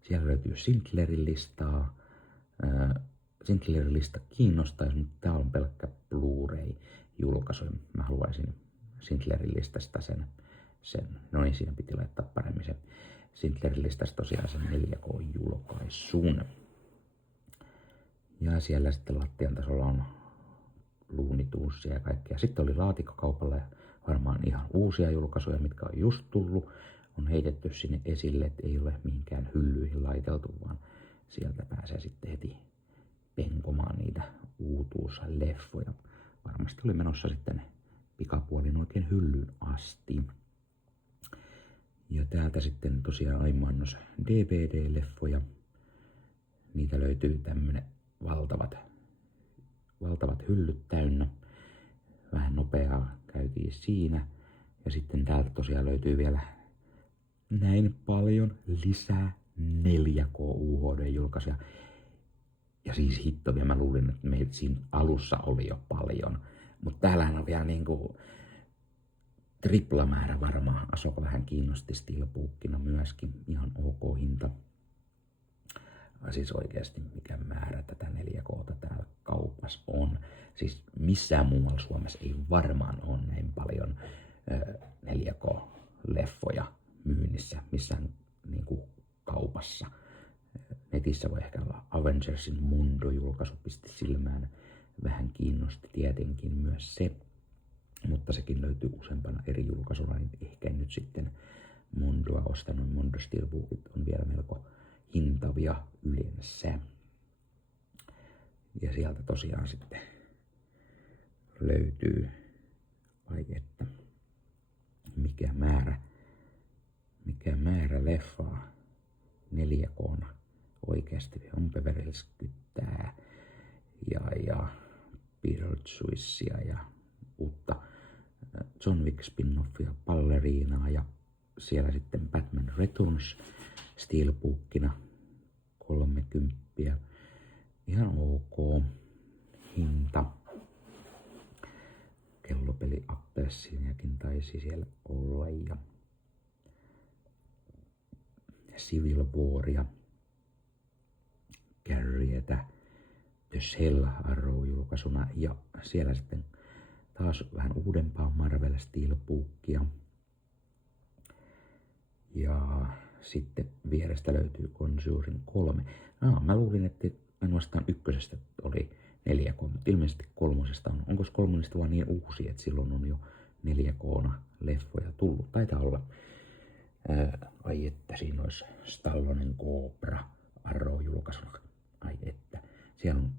Siellä löytyy Sinclairin listaa. Sinclairin lista kiinnostaisi, mutta tää on pelkkä Blu-ray-julkaisu. Mä haluaisin Sinclairin listasta sen. No niin, siinä piti laittaa paremmin se Sinclairin listasta tosiaan sen 4K-julkaisun. Ja siellä sitten lattian tasolla on Looney Tunesia ja kaikkea. Sitten oli laatikkokaupalla varmaan ihan uusia julkaisuja, mitkä on just tullut. On heitetty sinne esille, että ei ole mihinkään hyllyihin laiteltu, vaan sieltä pääsee sitten heti penkomaan niitä uutuusleffoja. Varmasti oli menossa sitten pikapuolin oikein hyllyyn asti. Ja täältä sitten tosiaan aimaannos DVD-leffoja. Niitä löytyy tämmönen valtavat hyllyt täynnä. Vähän nopeaa käytiin siinä. Ja sitten täältä tosiaan löytyy vielä näin paljon lisää 4K UHD-julkaisuja. Ja siis hittovia, mä luulin, että meillä siinä alussa oli jo paljon. Mutta täällähän on vielä niinku triplamäärä varmaan. Asoko vähän kiinnosti Steelbookina myöskin. Ihan ok hinta. Siis oikeasti mikä määrä tätä 4K:ta täällä kaupassa on. Siis missään muualla Suomessa ei varmaan ole näin paljon 4K-leffoja myynnissä missään niinku kaupassa. Netissä voi ehkä olla Avengersin Mundo-julkaisu pisti silmään. Vähän kiinnosti tietenkin myös se. Mutta sekin löytyy useampana eri julkaisuna, niin ehkä en nyt sitten Mondoa ostanut. Mondo Steelbookit on vielä melko hintavia yleensä. Ja sieltä tosiaan sitten löytyy, vai että mikä määrä leffaa 4K:na oikeasti on Beverly Hills-kyttää ja Beetlejuicea ja uutta John Wick spin-offia Ballerinaa ja siellä sitten Batman Returns Steelbookina 30. Ihan ok hinta. Kellopeli appelsiiniakin taisi siellä olla ja Civil Waria, Carrietä, The Shell Arrow-julkaisuna ja siellä sitten taas vähän uudempaa Marvel Steelbookia. Ja sitten vierestä löytyy Conjuring 3. Mä luulin, että ainoastaan ykkösestä oli 4K, mutta ilmeisesti kolmosesta on. Onko kolmosesta vaan niin uusi, että silloin on jo 4K:na leffoja tullut? Taitaa olla. Ai että siinä olisi Stallonen Cobra Arrow-julkaisuna. Ai että. Siellä on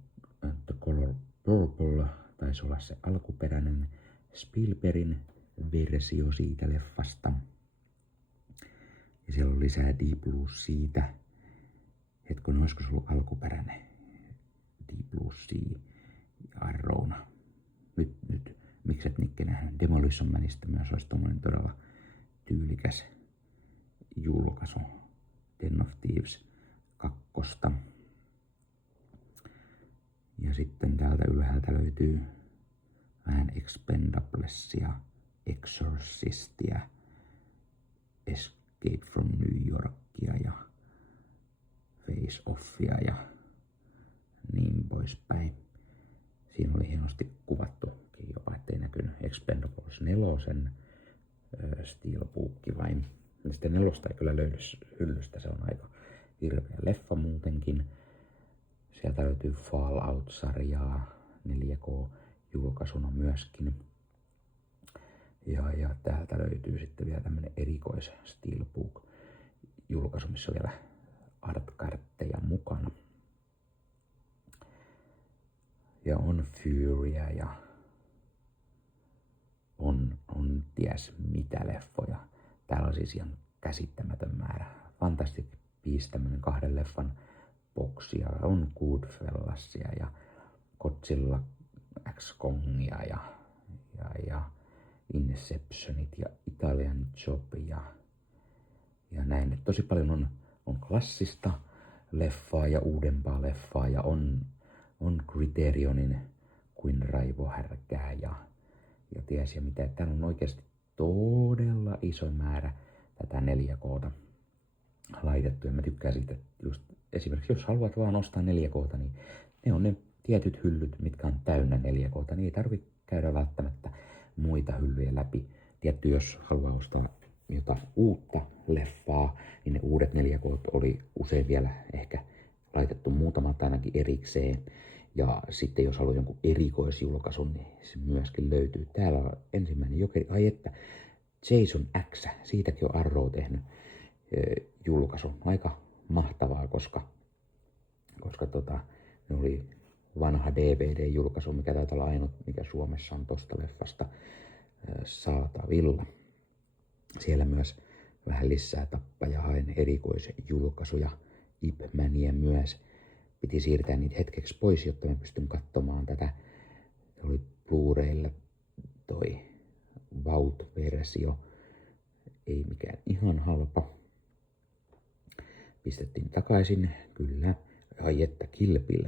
The Color Purple, taisi olla se alkuperäinen Spielbergin versio siitä leffasta. Ja siellä on lisää Deep Blue siitä. Hetkinen, olisiko se ollut alkuperäinen Deep Blue Sea Arrowna. Nyt. Miksi et Nikke nähnyt? Demolition Manista myös olisi tommonen todella tyylikäs julkaisu. Den of Thieves 2. Ja sitten täältä ylhäältä löytyy vähän Expendablesia, Exorcistia, Escape from New Yorkia ja Face Offia ja niin poispäin. Siinä oli hienosti kuvattukin jopa, ettei näkynyt Expendables 4 steelbookki vain. Sitten 4 ei kyllä löydy hyllystä, se on aika hirveä leffa muutenkin. Sieltä löytyy Fallout-sarjaa 4K-julkaisuna myöskin. Ja täältä löytyy sitten vielä tämmönen erikois steelbook-julkaisu, missä on vielä artkartteja mukana. Ja on Furya ja on ties mitä leffoja. Täällä on siis ihan käsittämätön määrä. Fantastic Beasts, tämmönen 2 leffan boksia. On Goodfellasia ja Godzilla X Kongia ja Inceptionit ja Italian Job ja näin. Et tosi paljon on klassista leffaa ja uudempaa leffaa ja on Criterionin kuin raivohärkää ja ties ja mitä. Täällä on oikeasti todella iso määrä tätä 4K:ta laitettu. Ja mä tykkään siitä, että just esimerkiksi jos haluat vaan ostaa 4K:ta, niin ne on ne tietyt hyllyt, mitkä on täynnä 4K:ta. Niin ei tarvitse käydä välttämättä muita hyllyjä läpi. Tietty, jos haluaa ostaa jotain uutta leffaa, niin ne uudet 4K:t oli usein vielä ehkä laitettu muutamat ainakin erikseen. Ja sitten jos haluaa jonkun erikoisjulkaisun, niin se myöskin löytyy. Täällä on ensimmäinen jokeri. Ai että, Jason X, siitäkin on Arrow tehnyt julkaisun. Aika mahtavaa, koska ne oli vanha DVD-julkaisu, mikä taitaa olla ainut, mikä Suomessa on tosta leffasta saatavilla. Siellä myös vähän lisää tappajahain erikoisjulkaisuja, Ip Mania myös. Piti siirtää niitä hetkeksi pois, jotta mä pystyn katsomaan tätä. Oli Blu-raylla toi Vault-versio. Ei mikään ihan halpa. Pistettiin takaisin, kyllä. Ai että Kill Bill.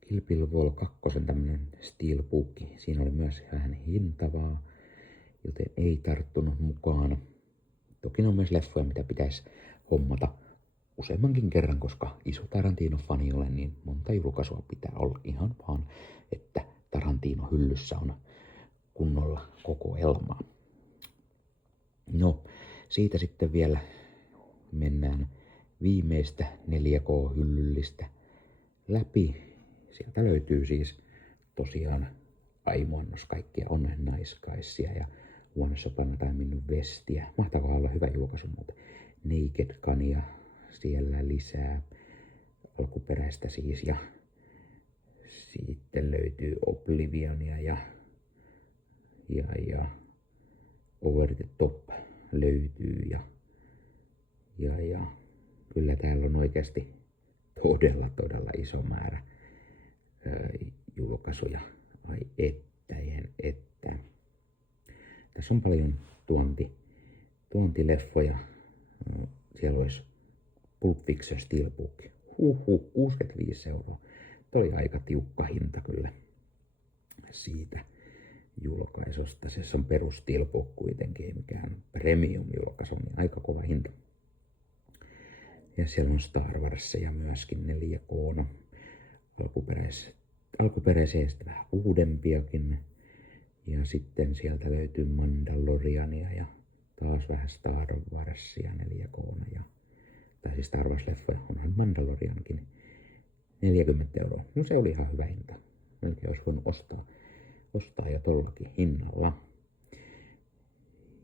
Kill Bill Vol 2, tämmönen steelbookki. Siinä oli myös vähän hintavaa, joten ei tarttunut mukaan. Toki on myös leffoja, mitä pitäisi hommata useammankin kerran, koska iso Tarantino-fani olen, niin monta julkaisua pitää olla ihan vaan, että Tarantino hyllyssä on kunnolla kokoelmaa. No, siitä sitten vielä mennään viimeistä 4K-hyllyllistä läpi. Sieltä löytyy siis tosiaan aimuannos kaikkia On Nice Guysia ja Once Upon a Time in Westia. Mahtavaa olla hyvä julkaisu, mutta Naked Gunia siellä lisää alkuperäistä siis ja sitten löytyy Oblivionia ja Over the Top löytyy ja kyllä täällä on oikeasti todella iso määrä julkaisuja. Ai että. Tässä on paljon tuontileffoja. Siellä olisi Pulp Fiction Steelbook. 65 €. Toi oli aika tiukka hinta kyllä siitä julkaisusta. Se on perus Steelbook kuitenkin, ei mikään premium-julkaisu, niin aika kova hinta. Ja siellä on Star Warsia myöskin 4K. Alkuperäisiä sitten vähän uudempiakin. Ja sitten sieltä löytyy Mandaloriania ja taas vähän Star Warsia 4K. Tai siis Star Wars-leffoja, onhan Mandaloriankin 40 €. No se oli ihan hyvä hinta. Melkein olisi voinut ostaa jo tollakin hinnalla.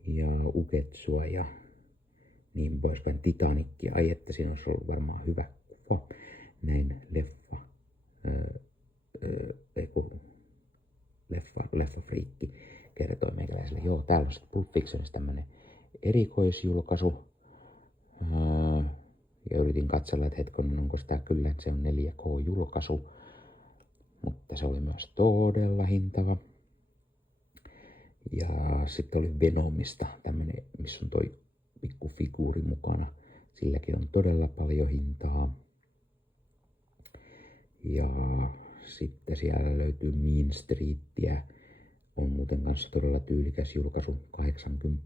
Ja Uketsua ja niin poispäin. Titanickia. Ai että siinä olisi ollut varmaan hyvä kuva. Näin leffafriikki kertoi meikäläiselle. Joo, täällä on sitten Pulp Fictionissa tämmönen erikoisjulkaisu. Ja yritin katsella, että hetkonen, onko sitä kyllä, että se on 4K-julkaisu. Mutta se oli myös todella hintava. Ja sitten oli Venomista tämmönen, missä on toi pikku figuuri mukana. Silläkin on todella paljon hintaa. Ja sitten siellä löytyy Mean Streetia. On muuten kanssa todella tyylikäs julkaisu, 80,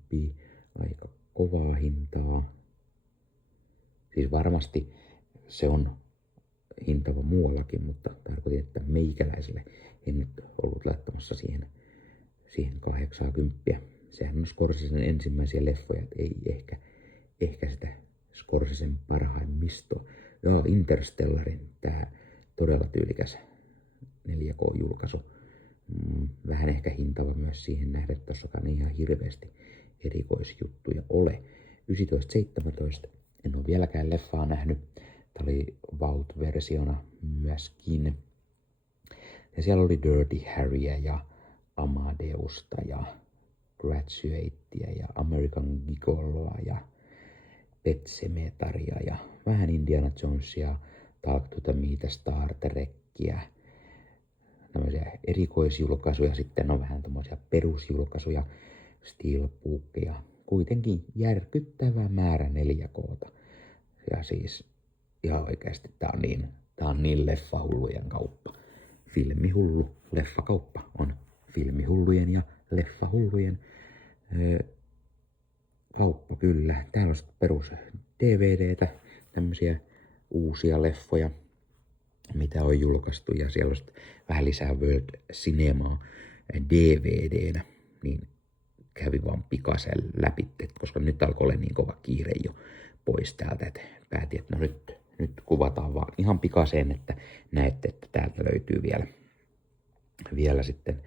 aika kovaa hintaa. Siis varmasti se on hintava muuallakin, mutta tarkoitin, että meikäläiselle en nyt ollut laittamassa siihen 80. Sehän on Scorsesen ensimmäisiä leffoja, ei ehkä sitä Scorsesen parhaimmistoa. Joo, Interstellarin tää todella tyylikäs 4K-julkaisu. Vähän ehkä hintava myös siihen nähdä, että tossakaan ei ihan hirveästi erikoisjuttuja ole. 1917, en ole vieläkään leffaa nähnyt. Tää oli Vault-versiona myöskin. Ja siellä oli Dirty Harryä ja Amadeusta ja Graduatea ja American Gigoloa ja Pet Semetaria ja vähän Indiana Jonesia, Talk to the Me, Star Trekkiä. Tämmöisiä erikoisjulkaisuja, sitten on vähän tommosia perusjulkaisuja, steelbookia. Kuitenkin järkyttävä määrä 4K:ta. Ja siis ihan oikeasti tää on niin leffahullujen kauppa. Filmihullu leffakauppa on filmihullujen ja leffahullujen kauppa kyllä. Täällä on sitten perus DVDtä, tämmöisiä uusia leffoja, mitä on julkaistu. Ja siellä on sitten vähän lisää World Cinemaa DVDnä. Niin kävi vaan pikaisen läpi, koska nyt alkoi olla niin kova kiire jo pois täältä, että päätin, että no nyt kuvataan vaan ihan pikaseen, että näette, että täältä löytyy vielä sitten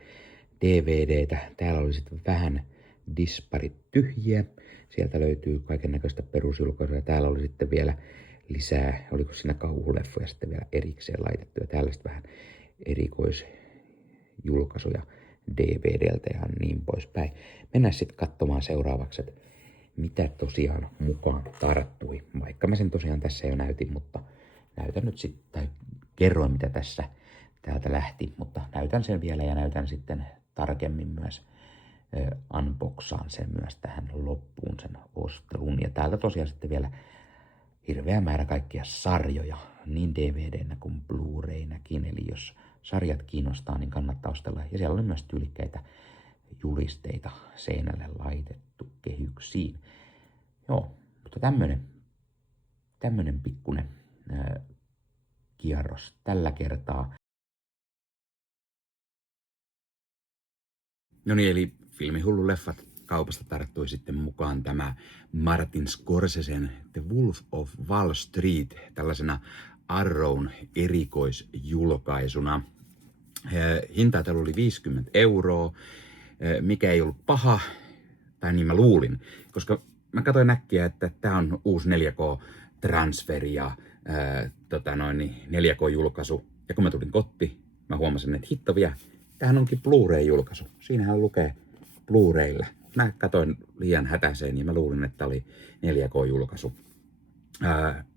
DVDtä. Täällä oli sitten vähän disparit tyhjiä. Sieltä löytyy kaikennäköistä perusjulkaisua. Täällä oli sitten vielä lisää, oliko siinä kauhuleffoja sitten vielä erikseen laitettu. Ja täällä sitten vähän erikoisjulkaisuja DVDltä ja niin poispäin. Mennään sitten katsomaan seuraavaksi, että mitä tosiaan mukaan tarttui. Vaikka mä sen tosiaan tässä jo näytin, mutta näytän nyt sitten, tai kerroin mitä täältä lähti, mutta näytän sen vielä ja näytän sitten tarkemmin myös, unboxaan sen myös tähän loppuun sen ostelun. Ja täältä tosiaan sitten vielä hirveä määrä kaikkia sarjoja, niin DVDnä kuin Blu-raynäkin, eli jos sarjat kiinnostaa, niin kannattaa ostella. Ja siellä oli myös tyylikkäitä julisteita seinälle laitettu kehyksiin. Joo, mutta tämmönen pikkunen kierros tällä kertaa. No niin, eli Filmihullu leffat kaupasta tarttui sitten mukaan tämä Martin Scorsesen The Wolf of Wall Street tällaisena Arrown erikoisjulkaisuna. Hinta täällä oli 50 €, mikä ei ollut paha, tai niin mä luulin, koska mä katsoin äkkiä, että tää on uusi 4K-transferi ja 4K-julkaisu. Ja kun mä tulin kotiin, mä huomasin, että hitto vielä, tämähän onkin Blu-ray-julkaisu. Siinähän lukee Blu-raylla. Mä katsoin liian hätäiseen ja mä luulin, että oli 4K-julkaisu.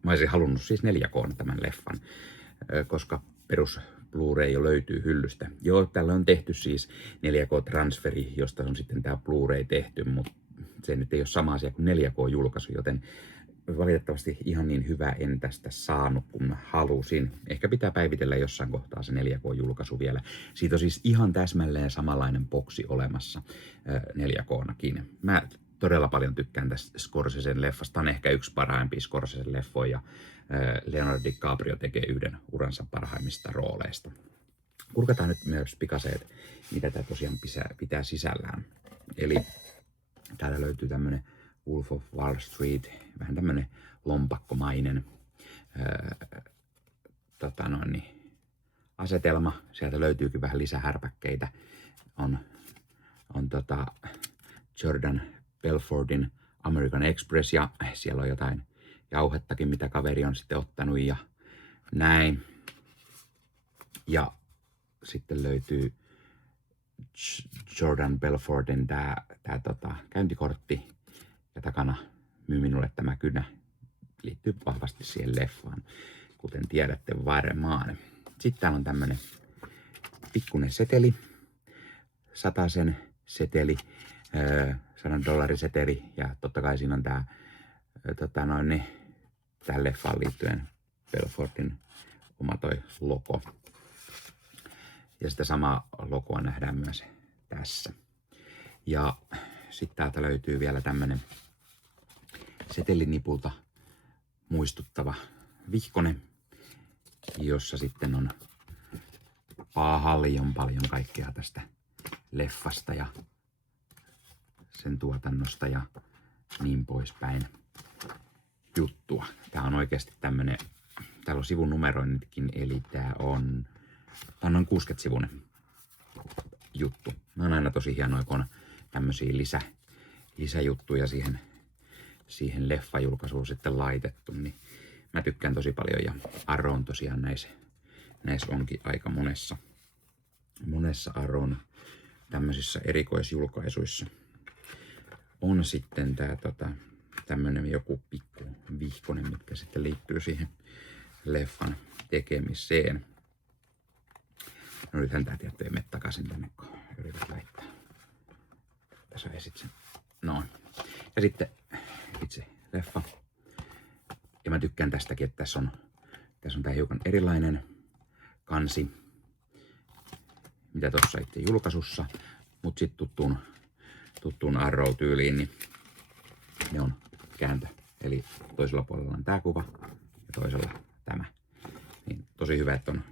Mä olisin halunnut siis 4K tämän leffan, koska perus Blu-ray jo löytyy hyllystä. Joo, tällä on tehty siis 4K-transferi, josta on sitten tämä Blu-ray tehty, mutta se nyt ei ole sama asia kuin 4K-julkaisu, joten valitettavasti ihan niin hyvä en tästä saanut kuin halusin. Ehkä pitää päivitellä jossain kohtaa se 4K-julkaisu vielä. Siitä on siis ihan täsmälleen samanlainen boksi olemassa 4K:nakin. Mä todella paljon tykkään tästä Scorsesen leffasta. Tämä on ehkä yksi parhaimpia Scorsesen leffoja. Leonardo DiCaprio tekee yhden uransa parhaimmista rooleista. Kurkataan nyt myös pikaseet, mitä tämä tosiaan pitää sisällään. Eli täällä löytyy tämmönen Wolf of Wall Street, vähän tämmönen lompakkomainen asetelma. Sieltä löytyykin vähän lisähärpäkkeitä. On Jordan Belfortin American Express ja siellä on jotain jauhettakin, mitä kaveri on sitten ottanut ja näin. Ja sitten löytyy Jordan Belfortin tää käyntikortti ja takana myy minulle tämä kynä. Liittyy vahvasti siihen leffaan, kuten tiedätte varmaan. Sitten täällä on tämmönen pikkuinen seteli, 100 seteli, $100 seteli ja totta kai siinä on tää tähän leffaan liittyen Belfortin oma toi logo. Ja sitä samaa logoa nähdään myös tässä. Ja sitten täältä löytyy vielä tämmönen setelinipulta muistuttava vihkone. jossa sitten on paljon kaikkea tästä leffasta ja sen tuotannosta ja niin poispäin juttua. Tää on oikeasti tämmönen, täällä on sivun numeroinnitkin, eli tää on noin 60-sivuinen juttu. Mä on aina tosi hienoa, kun on tämmösiä lisäjuttuja siihen leffajulkaisuun sitten laitettu, niin mä tykkään tosi paljon ja Arron tosiaan näissä onkin aika monessa Arron tämmöisissä erikoisjulkaisuissa. On sitten tää tämmönen joku pikku vihkonen, mitkä sitten liittyy siihen leffan tekemiseen. No nythän tää tietty ei mene takaisin tänne, kun yrität laittaa. Tässä on sitten noin. Ja sitten itse leffa. Ja mä tykkään tästäkin, että tässä on tää hiukan erilainen kansi, mitä tuossa itse julkaisussa, mutta sitten tuttuun Arrow-tyyliin, niin ne on kääntö. Eli toisella puolella on tää kuva ja toisella tämä. Niin tosi hyvä, että on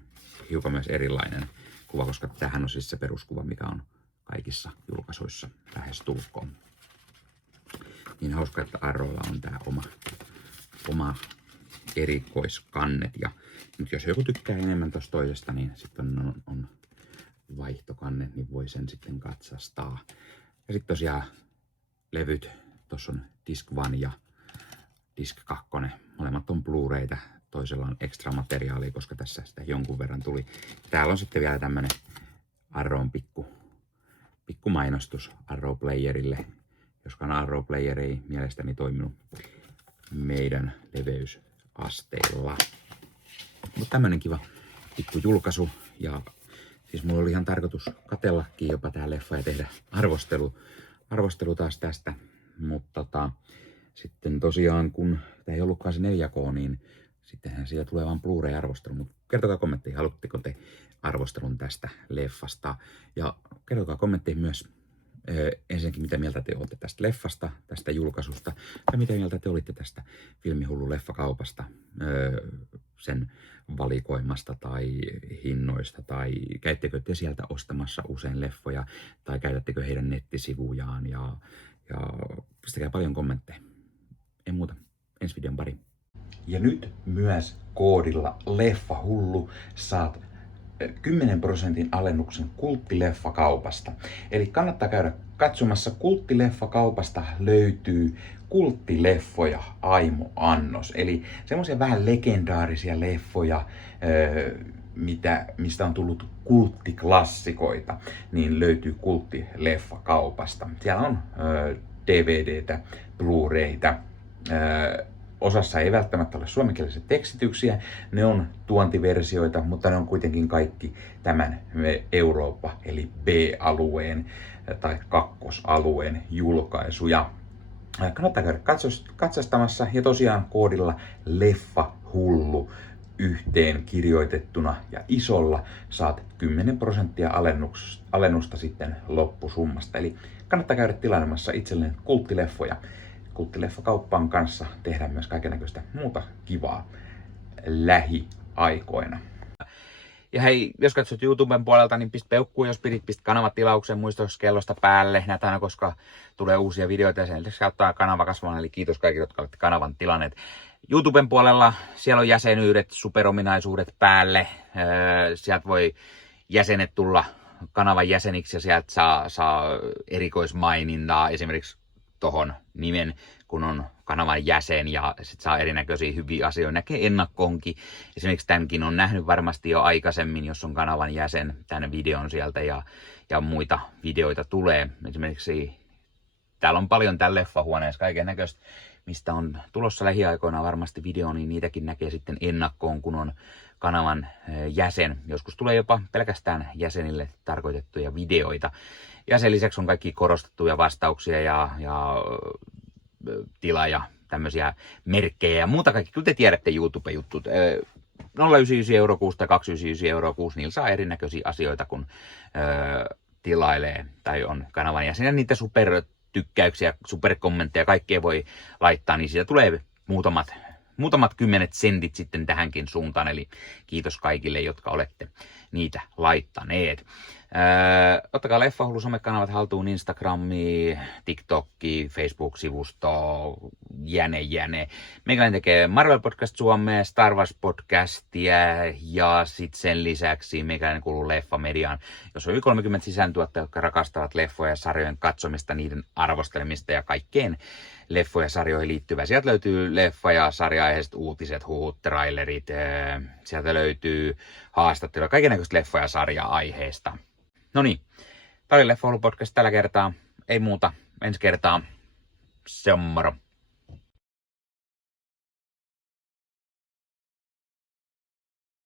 hiukan myös erilainen kuva, koska tämähän on siis se peruskuva, mikä on kaikissa julkaisuissa lähes tulkoon. Niin hauska, että Arrowlla on tää oma erikoiskannet. Ja nyt jos joku tykkää enemmän tuosta toisesta, niin sitten on vaihtokannet, niin voi sen sitten katsastaa. Ja sitten tosiaan levyt, tuossa on Disc 1 ja Disc 2. Molemmat on Blu-rayta, toisella on extra materiaalia, koska tässä sitä jonkun verran tuli. Täällä on sitten vielä tämmönen Arrown pikku mainostus Arrow Playerille, joskaan Arrow Player ei mielestäni toiminut meidän leveysasteilla. Mutta tämmönen kiva pikku julkaisu, ja siis mulla oli ihan tarkoitus katsellakin jopa tää leffa ja tehdä arvostelu taas tästä, mutta sitten tosiaan kun tää ei ollutkaan se 4K, niin sittenhän siitä tulee vaan Blu-ray-arvostelu. Mutta kertokaa kommentteja, haluatteko te arvostelun tästä leffasta, ja kertokaa kommentteja myös ensinnäkin, mitä mieltä te olette tästä leffasta, tästä julkaisusta, tai mitä mieltä te olitte tästä Filmihullu leffakaupasta, sen valikoimasta tai hinnoista, tai käyttekö te sieltä ostamassa usein leffoja, tai käytättekö heidän nettisivujaan, ja pistäkää paljon kommentteja. Ei muuta, ensi videon pari. Ja nyt myös koodilla LEFFAHULLU saat 10% alennuksen kulttileffakaupasta. Eli kannattaa käydä katsomassa. Kulttileffakaupasta löytyy kulttileffoja aimo-annos. Eli semmoisia vähän legendaarisia leffoja, mistä on tullut kulttiklassikoita, niin löytyy kulttileffakaupasta. Siellä on DVDtä, Blu-rayta. Osassa ei välttämättä ole suomenkielisiä tekstityksiä, ne on tuontiversioita, mutta ne on kuitenkin kaikki tämän Eurooppa eli B-alueen tai kakkosalueen julkaisuja. Kannattaa käydä katsastamassa, ja tosiaan koodilla LEFFAHULLU yhteen kirjoitettuna ja isolla saat 10% alennusta sitten loppusummasta. Eli kannattaa käydä tilailemassa itselleen kulttileffoja. Kulttileffakauppaan kanssa tehdään myös kaikennäköistä muuta kivaa lähiaikoina. Ja hei, jos katsot YouTuben puolelta, niin pistä peukkuun, jos pistä kanavatilauksen, muistoskellosta päälle. Näitä aina, koska tulee uusia videoita, ja sen lisäksi auttaa kanava kasvamaan. Eli kiitos kaikille, jotka olette kanavan tilanneet. YouTuben puolella siellä on jäsenyydet, superominaisuudet päälle. Sieltä voi jäsenet tulla kanavan jäseniksi, ja sieltä saa erikoismainintaa, esimerkiksi tohon nimen, kun on kanavan jäsen, ja sit saa erinäköisiä hyviä asioita, näkee ennakkoonkin. Esimerkiksi tämänkin on nähnyt varmasti jo aikaisemmin, jos on kanavan jäsen, tämän videon sieltä, ja muita videoita tulee. Esimerkiksi täällä on paljon täällä leffahuoneessa kaiken näköistä, mistä on tulossa lähiaikoina varmasti video, niin niitäkin näkee sitten ennakkoon, kun on kanavan jäsen. Joskus tulee jopa pelkästään jäsenille tarkoitettuja videoita. Ja sen lisäksi on kaikki korostettuja vastauksia ja tila ja tämmöisiä merkkejä ja muuta kaikki. Kyllä te tiedätte YouTube-juttut. 0,99 € kuussa tai 2,99 € kuussa, niillä saa erinäköisiä asioita, kun tilailee tai on kanavan jäsen. Ja niitä supertykkäyksiä, superkommentteja, kaikkea voi laittaa, niin siitä tulee muutamat muutamat 10 sentit sitten tähänkin suuntaan, eli kiitos kaikille, jotka olette niitä laittaneet. Ottakaa Leffahullu somekanavat haltuun, Instagrami, TikTokki, Facebook-sivusto, jäne. Meikäläinen tekee Marvel Podcast Suomea, Star Wars Podcastia ja sitten sen lisäksi meikäläinen kuuluu Leffamediaan, jos on yli 30 sisäntuottajia, jotka rakastavat leffoja ja sarjojen katsomista, niiden arvostelemista ja kaikkeen leffoja ja sarjoihin liittyvää. Sieltä löytyy leffa- ja sarja-aiheiset uutiset, huhut, trailerit, sieltä löytyy haastatteluja, kaikennäköistä leffa- ja sarja-aiheesta. No niin, tämä oli Leffahullu podcast tällä kertaa. Ei muuta, ensi kertaa. Se on moro.